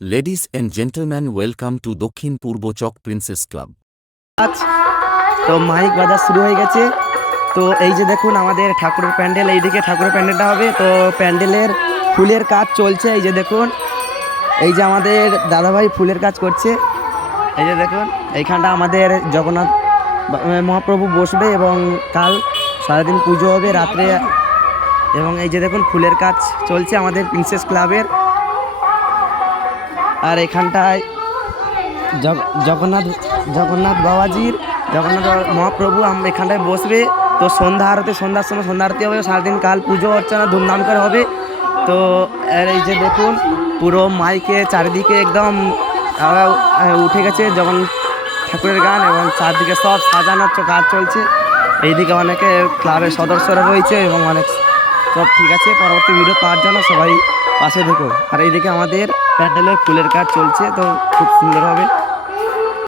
Ladies and gentlemen, welcome to Dokhin Purbo Chok Princess Club. আজ তো mic বাজা শুরু হয়ে গেছে। তো এই যে দেখুন আমাদের ঠাকুরের প্যান্ডেল, এইদিকে ঠাকুরের প্যান্ডেলটা হবে। তো প্যান্ডেলের ফুলের কাজ চলছে। এই যে দেখুন, এই যে আমাদের দাদাভাই ফুলের কাজ করছে। এই যে দেখুন, এইখানটা আমাদের জগন্নাথ মহাপ্রভু বসবে এবং কাল সারাদিন পুজো হবে রাত্রে। এবং এই যে দেখুন ফুলের কাজ চলছে আমাদের প্রিন্সেস ক্লাবের। আর এখানটায় জগন্নাথ বাবাজির মহাপ্রভু এখানটায় বসবে। তো সন্ধ্যার সময় সন্ধ্যা আরতি হবে। সারাদিন কাল পুজো অর্চনা ধুমধাম করে হবে। তো এই যে দেখুন পুরো মাইকে চারিদিকে একদম উঠে গেছে জগন্নাথ ঠাকুরের গান এবং চারদিকে সব সাজানোর কাজ চলছে। এইদিকে অনেকে ক্লাবের সদস্যরা রয়েছে এবং অনেক সব ঠিক আছে। পরবর্তী ভিডিও পাওয়ার জন্য সবাই পাশে দেখো। আর এইদিকে আমাদের প্যান্ডেলের ফুলের কাজ চলছে, তো খুব সুন্দর হবে।